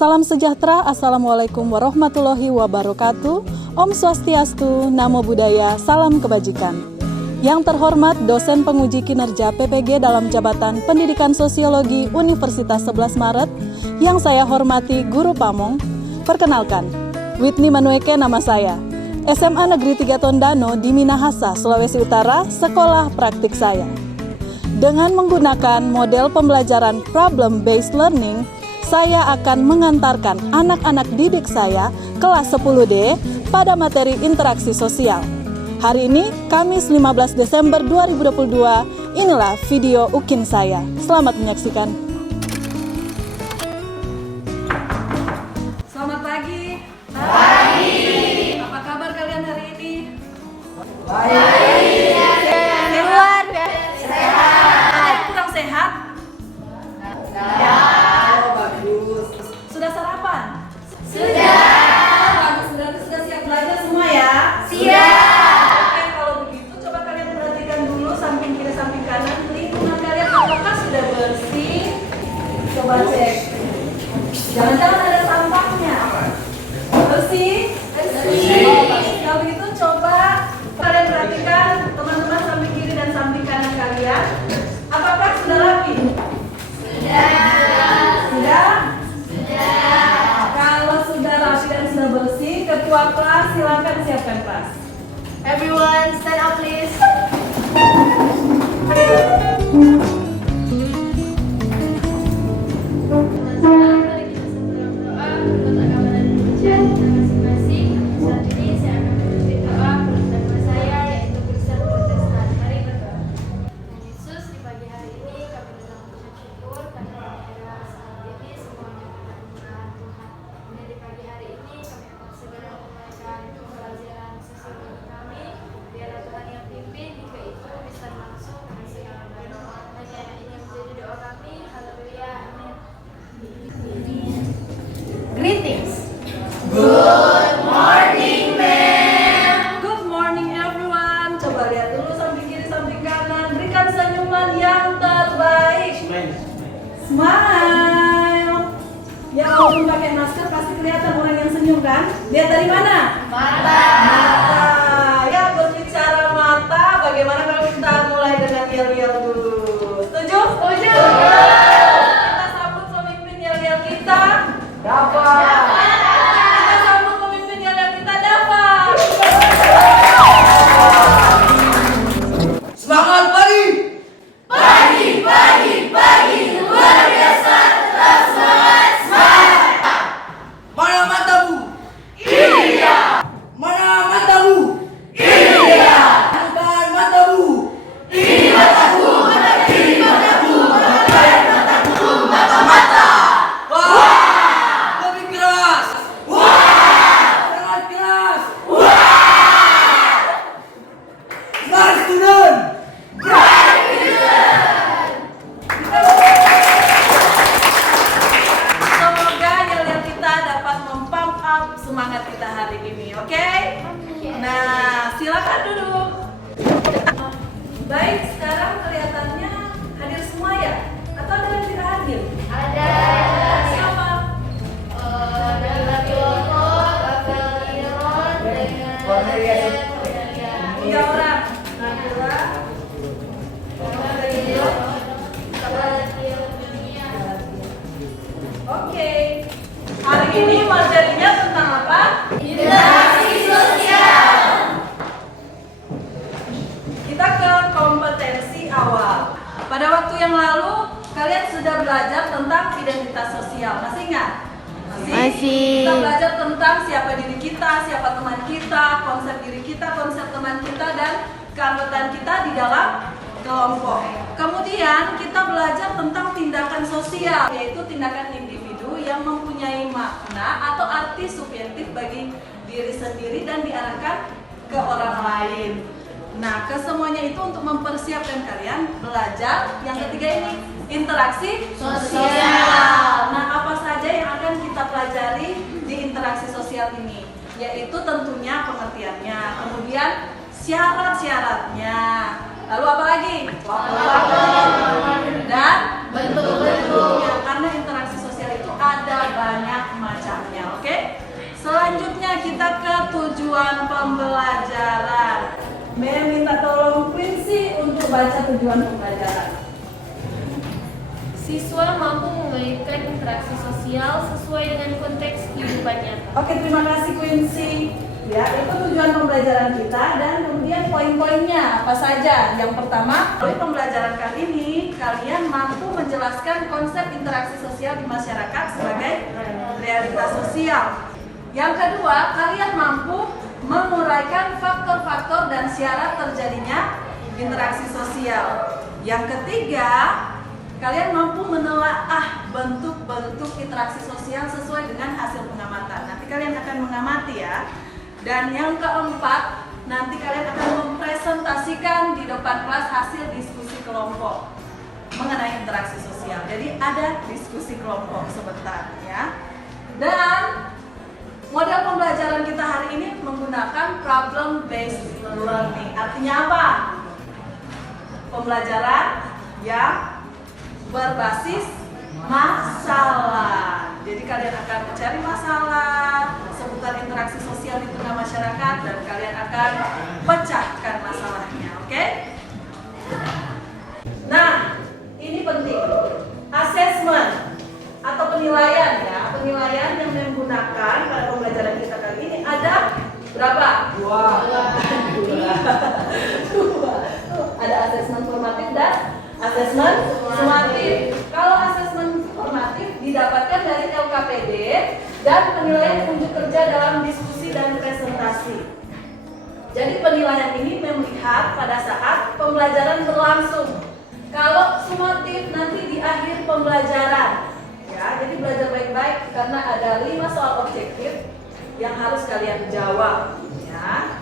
Salam sejahtera, Assalamualaikum warahmatullahi wabarakatuh. Om Swastiastu, Namo Buddhaya, salam kebajikan. Yang terhormat dosen penguji kinerja PPG dalam jabatan Pendidikan Sosiologi Universitas 11 Maret, yang saya hormati Guru Pamong. Perkenalkan, Whitney Manueke nama saya. SMA Negeri 3 Tondano di Minahasa, Sulawesi Utara, sekolah praktik saya. Dengan menggunakan model pembelajaran problem-based learning, saya akan mengantarkan anak-anak didik saya kelas 10D pada materi interaksi sosial. Hari ini, Kamis 15 Desember 2022, inilah video UKIN saya. Selamat menyaksikan. Selamat pagi. Pagi. Apa kabar kalian hari ini? Baik. Luar biasa. Ada yang kurang sehat? Ya. Sudah sarapan? Sudah. Sudah siap belajar semua ya? Siap. Oke, kalau begitu coba kalian perhatikan dulu samping kiri samping kanan, lingkungan kalian apakah sudah bersih? Coba cek. Jangan-jangan ada sampahnya. Bersih? Kalau begitu coba kalian perhatikan teman-teman samping kiri dan samping kanan kalian. Apakah sudah rapi? Sudah? Kalau sudah rapi dan sudah bersih, ketua kelas silakan siapkan kelas. Everyone stand up please. Greetings. Good morning, ma'am. Good morning everyone. Coba lihat dulu samping kiri samping kanan. Berikan senyuman yang terbaik. Smile. Ya walaupun pakai masker pasti kelihatan orang yang senyum kan? Lihat dari mana? Mata. Mata. Ya berbicara mata. Bagaimana kalau kita mulai dengan yel-yel dulu? Setuju? Setuju. Kita sambut pemimpin yel-yel kita. Dapat. Kita sambut pemimpin yel-yel kita. Dapat. Semangat pagi! Pagi, luar biasa, tetap semangat, semangat. Mana matamu? Iya, Mana matamu? iya. Bukan matamu. Ini mataku, mata. Wah! Lebih keras. Sangat keras. Smart student. Semoga yel-yel kita dapat mempump up semangat kita hari ini, oke? Nah, silakan duduk. Baik, sekarang kelihatannya hadir semua ya? Atau ada yang tidak hadir? Ada. Siapa? Tiga orang. Nabila. Oke. Hari ini materinya tentang apa? Interaksi sosial. Kita ke kompetensi awal. Pada waktu yang lalu, kalian sudah belajar tentang identitas sosial. Masih ingat? Masih. Kita belajar tentang siapa diri kita, siapa teman kita, konsep diri kita, konsep teman kita, dan keanggotaan kita di dalam kelompok. Kemudian kita belajar tentang tindakan sosial, yaitu tindakan individu yang mempunyai makna atau arti subjektif bagi diri sendiri dan diarahkan ke orang lain. Nah, kesemuanya itu untuk mempersiapkan kalian belajar yang ketiga ini, interaksi Sosial. Nah, apa saja yang akan kita pelajari di interaksi sosial ini? Yaitu tentunya pengertiannya, kemudian syarat-syaratnya, lalu apa lagi? Dan bentuk-bentuknya. Karena interaksi sosial itu ada banyak tujuan pembelajaran? Siswa mampu mengaitkan interaksi sosial sesuai dengan konteks kehidupannya. Oke, terima kasih Quincy. Ya, itu tujuan pembelajaran kita dan kemudian poin-poinnya apa saja. Yang pertama, dari pembelajaran kali ini kalian mampu menjelaskan konsep interaksi sosial di masyarakat sebagai realitas sosial. Yang kedua, kalian mampu menguraikan faktor-faktor dan syarat terjadinya interaksi sosial. Yang ketiga, kalian mampu menelaah bentuk-bentuk interaksi sosial sesuai dengan hasil pengamatan. Nanti kalian akan mengamati ya. Dan yang keempat, nanti kalian akan mempresentasikan di depan kelas hasil diskusi kelompok mengenai interaksi sosial. Jadi ada diskusi kelompok sebentar ya. Dan model pembelajaran kita hari ini menggunakan problem based learning. Artinya apa? Pembelajaran yang berbasis masalah. Jadi kalian akan mencari masalah seputar interaksi sosial di tengah masyarakat dan kalian akan pecahkan masalahnya, oke? Nah, ini penting. Assessment atau penilaian ya. Penilaian yang menggunakan pada pembelajaran kita kali ini ada berapa? Dua. Ada assessment formatif dan assessment sumatif. Kalau assessment formatif didapatkan dari LKPD dan penilaian unjuk kerja dalam diskusi dan presentasi. Jadi penilaian ini melihat pada saat pembelajaran berlangsung. Kalau sumatif nanti di akhir pembelajaran. Ya, jadi belajar baik-baik karena ada 5 soal objektif yang harus kalian jawab. Ya.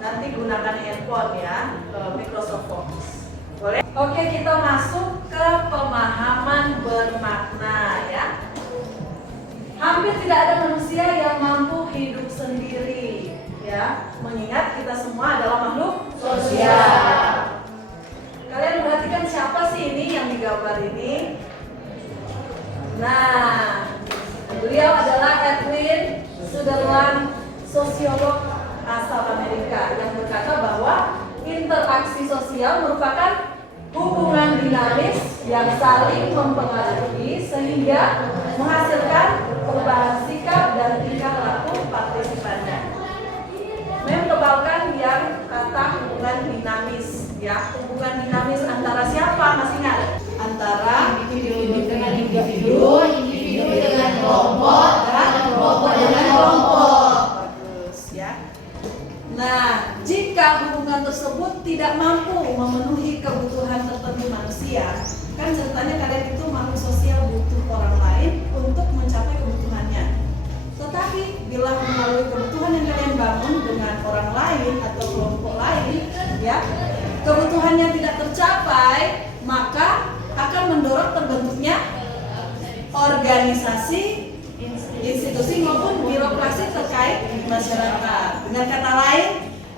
Nanti gunakan handphone ya, Microsoft Office. Boleh? Oke, kita masuk ke pemahaman bermakna ya. Hampir tidak ada manusia yang mampu hidup sendiri ya. Mengingat kita semua adalah makhluk sosial. Kalian perhatikan siapa sih ini yang digambar ini? Nah, beliau adalah Edwin Sutherland, sosiolog asal Amerika yang berkata bahwa interaksi sosial merupakan hubungan dinamis yang saling mempengaruhi sehingga menghasilkan perubahan sikap dan tingkah laku partisipannya. Mentebalkan yang kata hubungan dinamis, ya, hubungan dinamis antara siapa? Masih ingat? Antara individu dengan individu, individu dengan kelompok, dan kelompok dengan kelompok. Bagus, ya. Nah, jika hubungan tersebut tidak mampu memenuhi kebutuhan tertentu manusia, kan ceritanya kalian itu makhluk sosial butuh orang lain untuk mencapai kebutuhannya. Tetapi bila melalui kebutuhan yang kalian bangun dengan orang lain atau kelompok lain, ya, kebutuhannya tidak tercapai, maka akan mendorong terbentuknya organisasi, institusi maupun birokrasi terkait masyarakat. Dengan kata lain,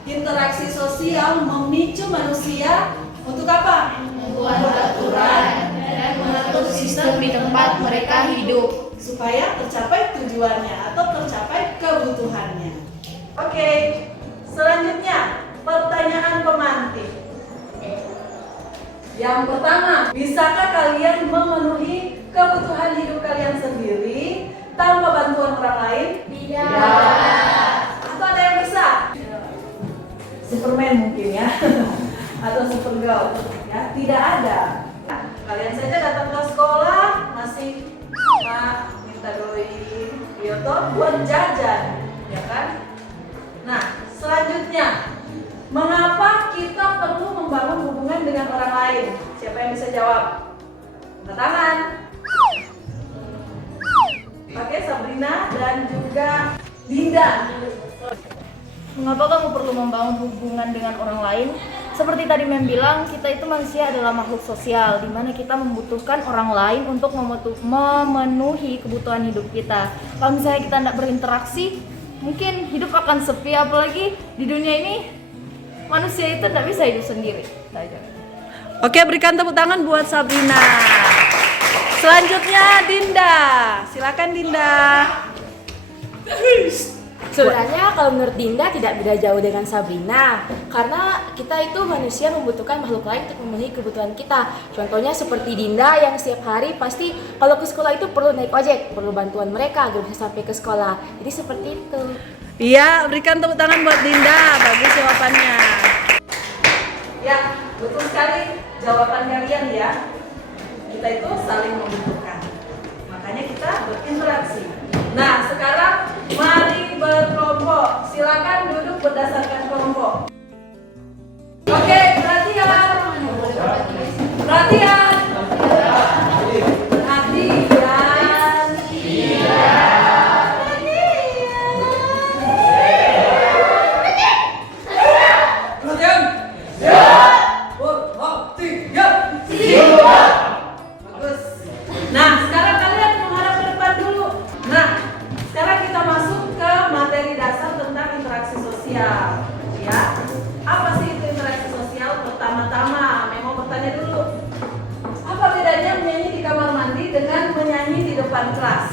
interaksi sosial memicu manusia untuk apa? Membuat aturan Dan mengatur sistem di tempat mereka hidup. supaya tercapai tujuannya atau tercapai kebutuhannya. Oke, selanjutnya pertanyaan pemantik. Yang pertama, bisakah kalian memenuhi kebutuhan hidup kalian sendiri tanpa bantuan orang lain? Tidak. Atau ada yang bisa? Superman mungkin ya, atau Supergirl ya, tidak ada. Kalian saja datang ke sekolah masih minta doi Yoto buat jajan, ya kan? Nah, selanjutnya, mengapa kita perlu membangun hubungan dengan orang lain? Siapa yang bisa jawab? Angkat tangan. Oke, Sabrina dan juga Dinda. Mengapa kamu perlu membangun hubungan dengan orang lain? Seperti tadi Mem bilang, kita itu manusia adalah makhluk sosial, di mana kita membutuhkan orang lain untuk memenuhi kebutuhan hidup kita. Kalau misalnya kita tidak berinteraksi, mungkin hidup akan sepi, apalagi di dunia ini manusia itu tidak bisa hidup sendiri. Oke, berikan tepuk tangan buat Sabrina. Selanjutnya Dinda. Silakan Dinda. Sebenarnya kalau menurut Dinda tidak beda jauh dengan Sabrina, karena kita itu manusia membutuhkan makhluk lain untuk memenuhi kebutuhan kita. Contohnya seperti Dinda yang setiap hari pasti kalau ke sekolah itu perlu naik ojek, perlu bantuan mereka agar bisa sampai ke sekolah. Jadi seperti itu. Iya, berikan tepuk tangan buat Dinda. Bagus jawabannya. Ya, betul sekali jawaban kalian ya. Kita itu saling membutuhkan. Makanya kita berinteraksi. Nah, sekarang mari berkelompok. Silakan duduk berdasarkan kelompok. Oke, perhatian. Perhatian. Perhatian. Perhatian. Bagus. Nah, sekarang kalian menghadap ke depan dulu. Nah, sekarang kita masuk ke materi dasar tentang interaksi sosial. Ya, apa sih itu interaksi sosial? Pertama-tama, Memo bertanya dulu. Apa bedanya menyanyi di kamar mandi dengan menyanyi di depan kelas?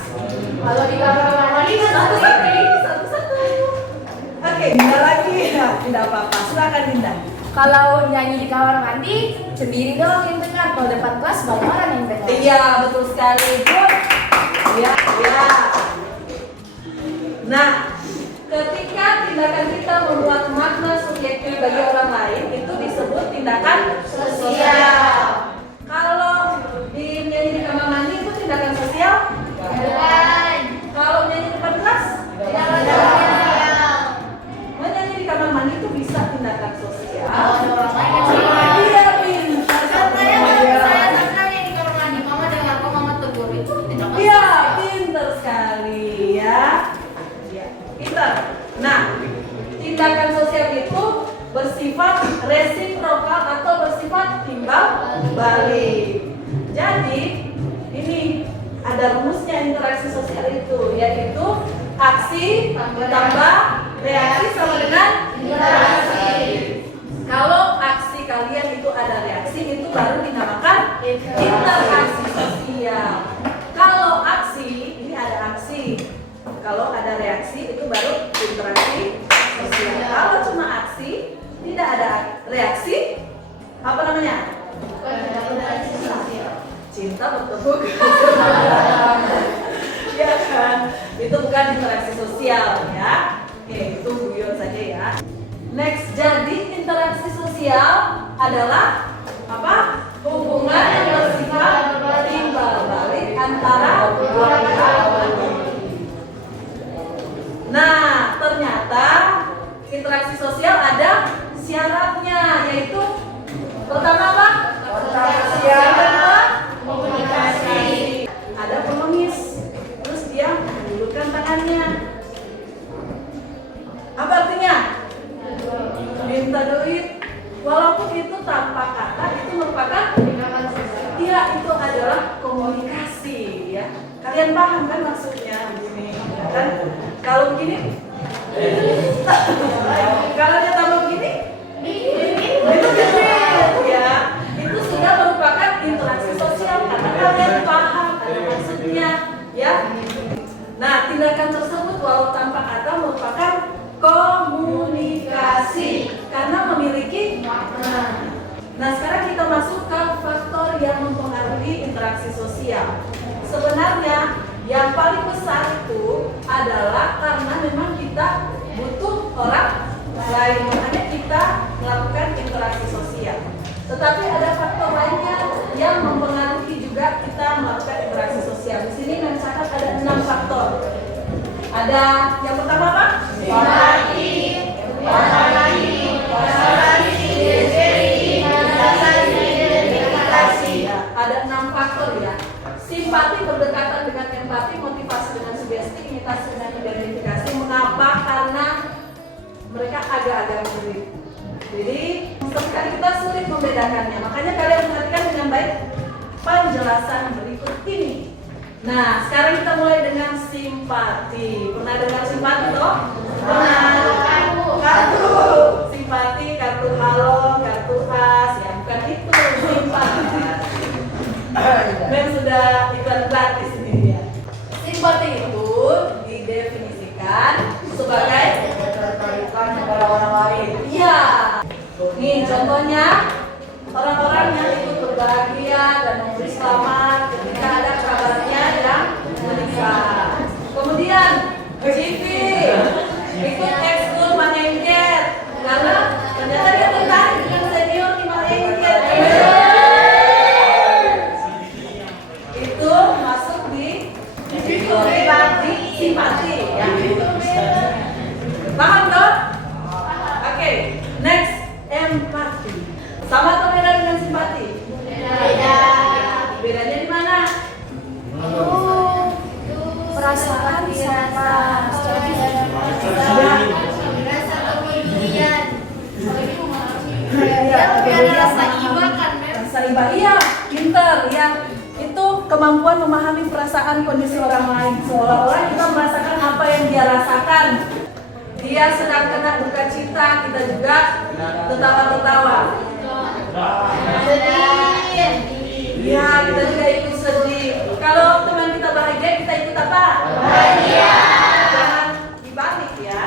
Kalau di kamar mandi Satu-satu. Oke, Dinda lagi. Ya, tidak apa-apa. Silakan Dinda. Kalau nyanyi di kamar mandi sendiri doang yang dengar, kalau depan kelas banyak orang yang dengar. Iya, betul sekali. Good. Ya, ya. Nah, ketika tindakan kita membuat makna subjektif bagi orang lain, itu disebut tindakan sosial. Kalau nyanyi di kamar mandi itu tindakan sosial? Bukan. Kalau nyanyi di depan kelas? Tindakan sosial. Menyanyi di kamar mandi itu bisa tindakan sosial. Kalau ada orang lain yang dengar. Iya, pintar. Contohnya kalau saya sampai yang di kamar mandi, mama dengar kok mama tegur itu tindakan Iya, sosial. pintar sekali ya. Ya, pintar. Nah, tindakan sosial itu bersifat resiprokal atau bersifat timbal balik. Jadi, ini ada rumusnya interaksi sosial itu, yaitu aksi tambah reaksi sama dengan interaksi. Kalau aksi kalian itu ada reaksi, itu baru dinamakan interaksi sosial. Kalau aksi, ini ada aksi. Kalau ada reaksi, itu baru interaksi sosial. Kalau cuma aksi, tidak ada reaksi, apa namanya? Cinta bertepuk. Ya kan? Itu bukan interaksi sosial ya. Oke, itu guyon saja ya. Next, jadi interaksi sosial adalah apa? Hubungan yang bersifat timbal balik antara dua pihak. Nah, ternyata interaksi sosial ada syaratnya, yaitu pertama apa? Yang kedua, komunikasi. Ada pengemis, terus dia menundukkan tangannya. Apa artinya? Minta duit. Walaupun itu tanpa kata, itu merupakan iya, itu adalah komunikasi ya. Kalian paham kan maksudnya begini kan? Kalau begini kalau dia tambah begini itu kecil ya. Itu sudah merupakan interaksi sosial karena kalian paham ada maksudnya ya. Nah, tindakan tersebut walau tanpa kata merupakan komunikasi karena memiliki makna. Nah, sekarang kita masuk ke faktor yang mempengaruhi interaksi sosial. Sebenarnya yang paling besar itu adalah karena memang kita butuh orang lain, makanya kita melakukan interaksi sosial. Tetapi ada faktor lainnya yang mempengaruhi juga kita melakukan interaksi sosial. Di sini mencatat ada 6 faktor. Ada yang pertama apa? Simpati, ada 6 faktor ya. Simpati berdekatan dengan empati, motivasi dengan sugesti, imitasi dengan identifikasi. Mengapa? Karena mereka agak-agak mirip. Jadi seringkali kita sulit membedakannya. Makanya kalian perhatikan dengan baik penjelasan berikut ini. Nah, sekarang kita mulai dengan simpati. Pernah dengar simpati toh? Pernah. Kartu simpati, kartu halo, kartu as, ya bukan itu simpati. Memang sudah iklan gratis ini ya. Simpati itu didefinisikan sebagai ketertarikan kepada orang lain. Iya. Nih contohnya orang-orang yang ikut berbahagia dan memberi selamat ketika ada kerabatnya yang menikah. Kemudian GP ikut ekskul Manengket karena ternyata dia tertarik dengan senior di Manengket. Itu masuk di simpati ya. Paham toh? Oke, next empati. Sama atau beda dengan simpati? Beda. Bedanya di mana? Perasaan sama Rasa iba, iya, pinter ya. Itu kemampuan memahami perasaan kondisi orang lain, seolah-olah kita merasakan apa yang dia rasakan. Dia sedang kena duka cita, kita juga tertawa-tertawa. Iya, kita juga ikut sedih. Kalau teman kita bahagia, kita ikut apa? Bahagia. Jangan dibalik ya.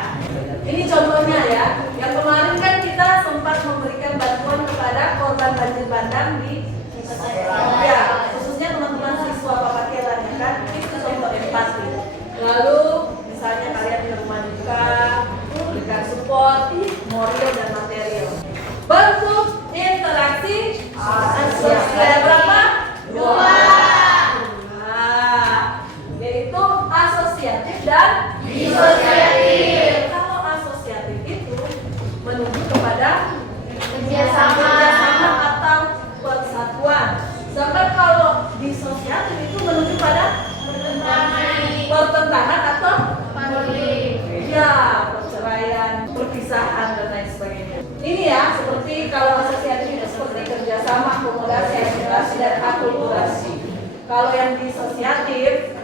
Ini contohnya ya. Yang kemarin kan kita sempat memberikan bantuan kepada korban banjir bandang di ya, khususnya teman-teman siswa Papakelan ya kan. Itu contoh empati. Lalu misalnya kalian di rumah duka, berikan support, moral dan material. Bentuk interaksi sosial berapa? 2. Nah, yaitu asosiatif dan disosiatif. Kalau asosiatif itu menuju kepada kerjasama atau persatuan. Sedangkan kalau disosiatif itu menuju pada pertentangan atau ya, perceraian, perpisahan dan lain sebagainya. Ini ya, seperti kalau asosiatif itu seperti kerjasama, akomodasi, aspirasi dan akulturasi. Kalau yang disosiatif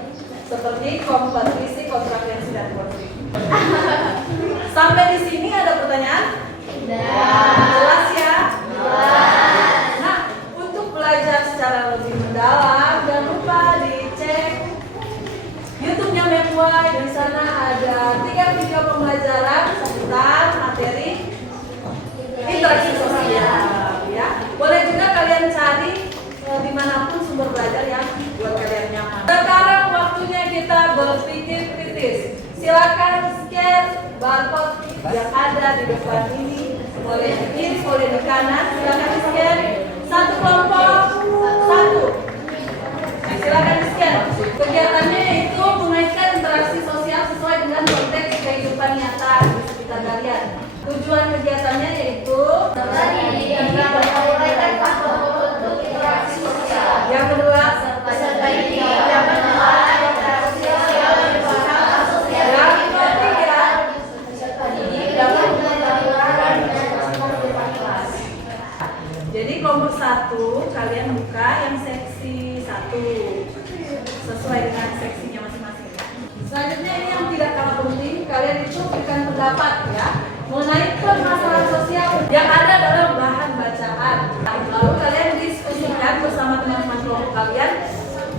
seperti kompetisi, kontravensi dan konflik. Sampai di sini ada pertanyaan? Jelas ya? Nah, untuk belajar secara lebih mendalam, jangan lupa dicek YouTube-nya Memway. Di sana ada 3 video pembelajaran seputar materi interaksi sosial. Ya, boleh juga kalian cari dimanapun sumber belajar yang buat kalian nyaman. Sekarang waktunya kita berpikir kritis. Silakan scan barcode yang ada di depan ini. Boleh di kiri, boleh di kanan. Silakan di scan. Satu kelompok, satu. Silakan di scan. Kegiatannya itu mengaitkan interaksi sosial sesuai dengan konteks kehidupan nyata di sekitar kalian. Tujuan kegiatannya yaitu yang kedua, jadi kelompok 1 kalian buka yang seksi 1 sesuai dengan seksinya masing-masing. Selanjutnya ini yang tidak kalah penting, kalian itu berikan pendapat ya mengenai permasalahan sosial yang ada dalam bahan bacaan. Lalu kalian diskusikan bersama teman-teman kelompok kalian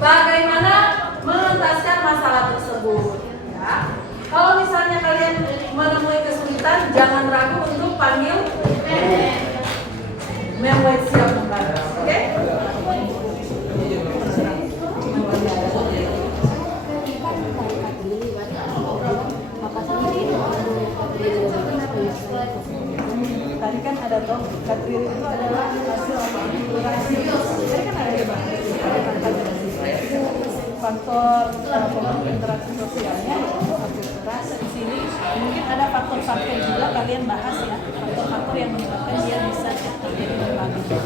bagaimana mengentaskan masalah tersebut. Ya. Kalau misalnya kalian menemui kesulitan, jangan ragu untuk panggil Memway siap membantu. Oke? Tadi kan ada toh Kadriri itu adalah hasil akulturasi. Tadi kan ada faktor interaksi sosialnya yaitu akulturasi. Di sini mungkin ada faktor-faktor juga kalian bahas ya, faktor-faktor yang menyebabkan dia bisa terjadi berbagai.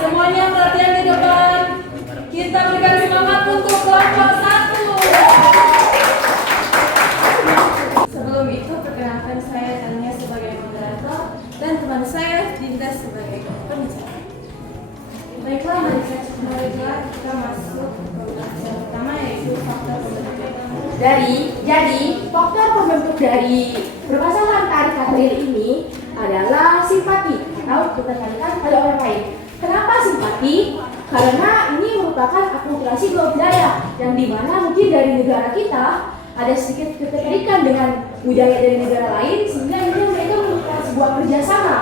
Semuanya Jadi faktor pembentuk dari permasalahan tarik karir ini adalah simpati atau ketertarikan pada orang lain. Kenapa simpati? Karena ini merupakan akulturasi dua budaya yang dimana mungkin dari negara kita ada sedikit ketertarikan dengan budaya dari negara lain sehingga ini mereka merupakan sebuah kerjasama,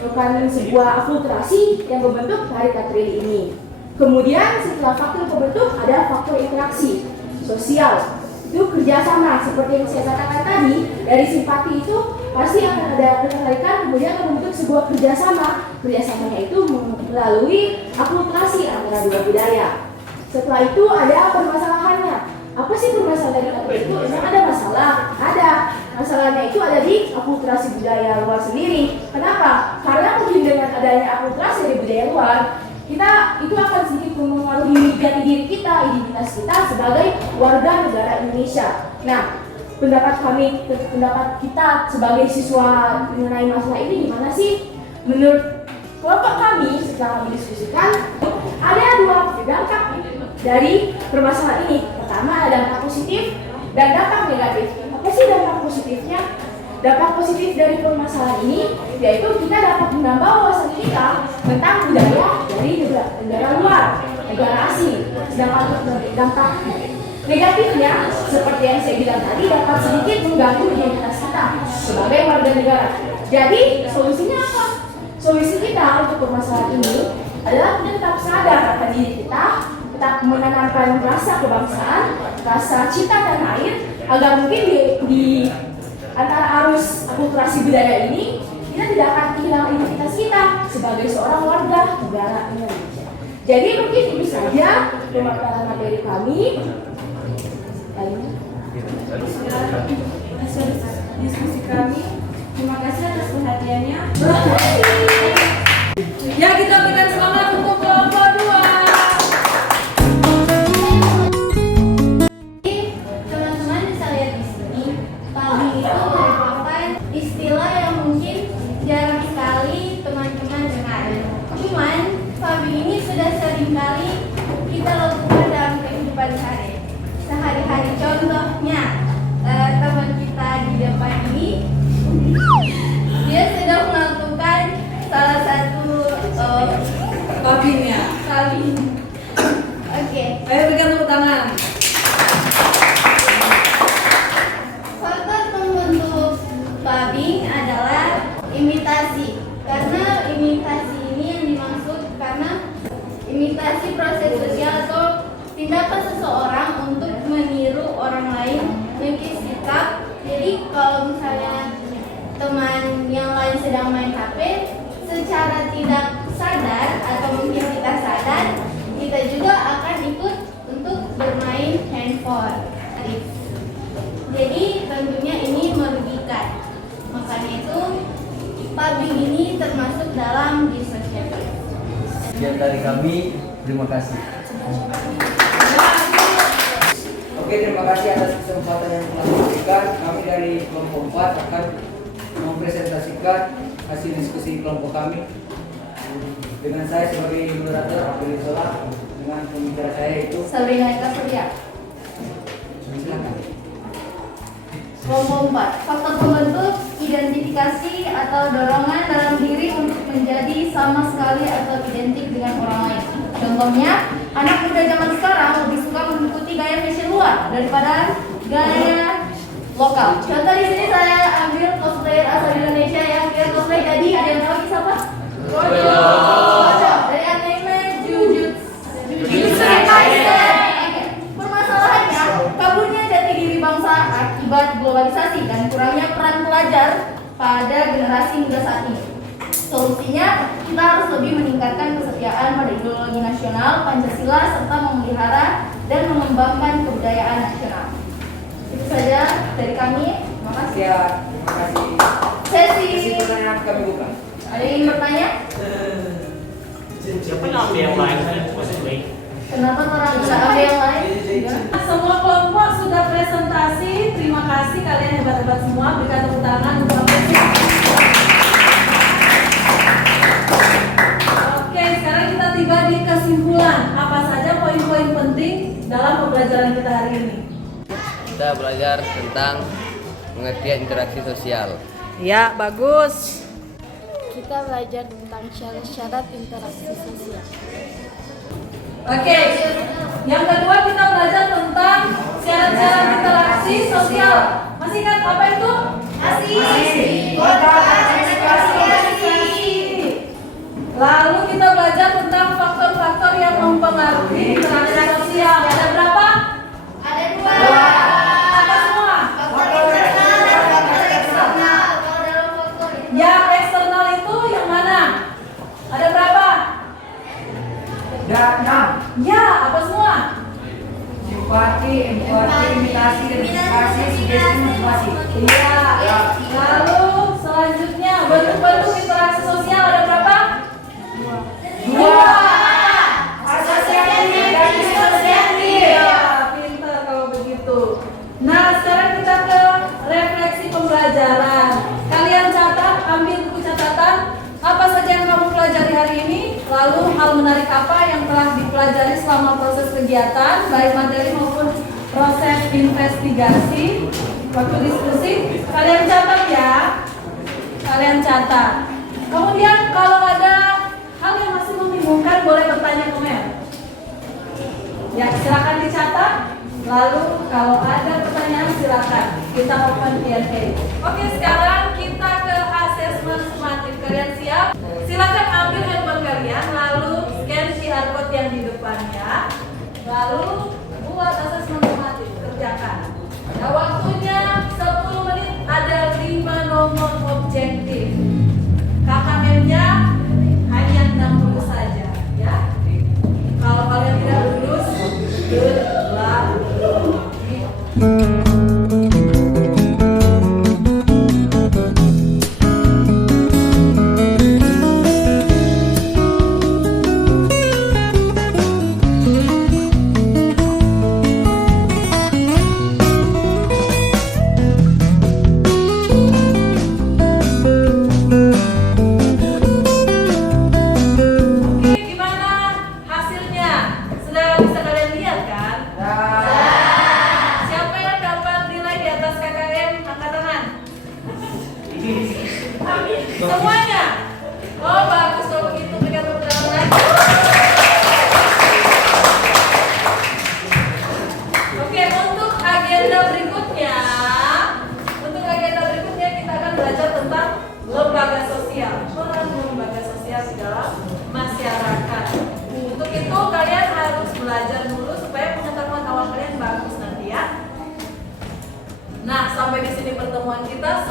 merupakan sebuah akulturasi yang membentuk tarik karir ini. Kemudian setelah faktor pembentuk ada faktor interaksi sosial. Itu kerjasama seperti yang saya katakan tadi, dari simpati itu pasti akan ada ketertarikan kemudian membentuk sebuah kerjasamanya itu melalui akulturasi antara dua budaya. Setelah itu ada permasalahannya. Apa sih permasalahan dari itu? Memang ada masalah? Ada. Masalahnya itu ada di akulturasi budaya luar sendiri. Kenapa? Karena mungkin dengan adanya akulturasi dari budaya luar, kita itu akan sedikit mempengaruhi jati diri kita, identitas kita sebagai warga negara Indonesia. Nah, pendapat kita sebagai siswa mengenai masalah ini gimana sih? Menurut kelompok kami, setelah kami diskusikan, ada dua dampak dari permasalahan ini. Pertama ada dampak positif dan dampak negatif. Apa sih dampak positifnya? Dampak positif dari permasalahan ini yaitu kita dapat menambah wawasan kita tentang budaya dari negara luar, negara asing. Sedangkan dampak negatifnya, seperti yang saya bilang tadi, dapat sedikit mengganggu identitas kita sebagai warga negara. Jadi solusinya apa? Solusi kita untuk permasalahan ini adalah kita tetap sadar akan diri kita, tetap menanamkan rasa kebangsaan, rasa cinta tanah air, agar mungkin di antara arus akulturasi budaya ini kita tidak akan kehilangan identitas kita sebagai seorang warga negara Indonesia. Jadi mungkin itu saja pemaparan materi kami. Diskusi kami. Terima kasih atas perhatiannya. Ya, kita berikan semangat untuk kelompok 2. Teman-teman bisa lihat di sini, pagi itu merupakan istilah yang mungkin jarang sekali teman-teman dengar. Cuman pagi ini sudah sering kali kita lakukan dalam kehidupan sehari-hari. Contohnya teman kita di depan ini, dia sedang melakukan salah satu Kabinnya. Oke. Ayo berikan tepuk tangan. Faktor pembentuk dubbing adalah imitasi. Karena imitasi ini yang dimaksud karena imitasi proses sosial atau tindakan seseorang untuk meniru orang lain memiliki sikap. Jadi kalau misalnya teman yang lain sedang main HP, secara tidak sadar atau mungkin kita sadar, kita juga akan ikut untuk bermain handphone. Jadi tentunya ini merugikan. Makanya itu dubbing ini termasuk dalam disosiatif. Sekian dari kami, terima kasih. Oke, terima kasih atas kesempatan yang telah diberikan. Kami dari kelompok 4 akan mempresentasikan hasil diskusi kelompok kami. Dengan saya sebagai moderator Abdul Solah, dengan pembicara saya itu Sabrina Eka Surya. silakan. Kelompok 4. Faktor pembentuk identifikasi atau dorongan dalam diri untuk menjadi sama sekali atau identik dengan orang lain. Contohnya, anak muda zaman sekarang lebih suka mengikuti gaya fashion luar daripada gaya lokal. Contoh di sini saya ambil cosplayer asal Indonesia yang biar cosplay jadi ada yang tahu siapa? Gojo. Dari anime Jujutsu Kaisen. Permasalahannya, kaburnya jati diri bangsa akibat globalisasi dan kurangnya peran pelajar pada generasi muda saat ini. Solusinya, kita harus lebih meningkatkan kesetiaan pada ideologi nasional, Pancasila, serta memelihara dan mengembangkan kebudayaan nasional. Itu saja dari kami. Terima kasih. Ya, terima kasih. Sesi Pertanyaan kami buka. ada yang ingin bertanya? Siapa ngambil yang lain? Saya masih baik. Kenapa orang tidak ambil yang lain? Semua kelompok sudah presentasi. Terima kasih kalian hebat-hebat semua. Berikan tepuk tangan untuk Oke, sekarang kita tiba di kesimpulan. Apa saja poin-poin penting dalam pembelajaran kita hari ini? Kita belajar tentang pengertian interaksi sosial. Ya, bagus. Kita belajar tentang syarat-syarat interaksi sosial. Oke, yang kedua kita belajar tentang syarat-syarat interaksi sosial. Masih ingat apa itu? Lalu kita belajar tentang faktor-faktor yang mempengaruhi interaksi sosial. Ada berapa? Ada dua. Apa semua? Faktor internal dan faktor eksternal. Kalau dalam faktor Yang eksternal itu yang mana? Ada berapa? Ya, apa semua? Simpati, empati, imitasi, identifikasi, sugesti, motivasi. Iya. Lalu selanjutnya bentuk-bentuk interaksi sosial ada berapa? Dua. Asosiatif dan disosiatif. Ya, pintar kalau begitu. Nah, sekarang kita ke refleksi pembelajaran. Kalian catat, ambil buku catatan apa saja yang kamu pelajari hari ini, lalu hal menarik apa yang telah dipelajari selama proses kegiatan, baik materi maupun proses investigasi, waktu diskusi. Kalian catat ya. Kalian catat. Kemudian kalau ada hal yang masih membingungkan, boleh bertanya ke Mel. Ya, silakan dicatat. Lalu kalau ada pertanyaan silakan kita open Q&A. Oke, sekarang kita ke asesmen sumatif. Kalian siap? Silakan ambil handphone kalian, lalu scan QR code yang di depannya, lalu buat asesmen sumatif. Kerjakan. Nah, waktunya 10 menit. Ada 5 nomor objektif. KKM-nya hanya 60 saja, ya. Kalau kalian tidak lulus, semuanya. Oh, bagus kalau begitu, berikan tepuk tangan lagi. Oke, untuk agenda berikutnya kita akan belajar tentang lembaga sosial, peran lembaga sosial di dalam masyarakat. Untuk itu kalian harus belajar dulu supaya pengetahuan awal kalian bagus nanti ya. Nah, sampai di sini pertemuan kita.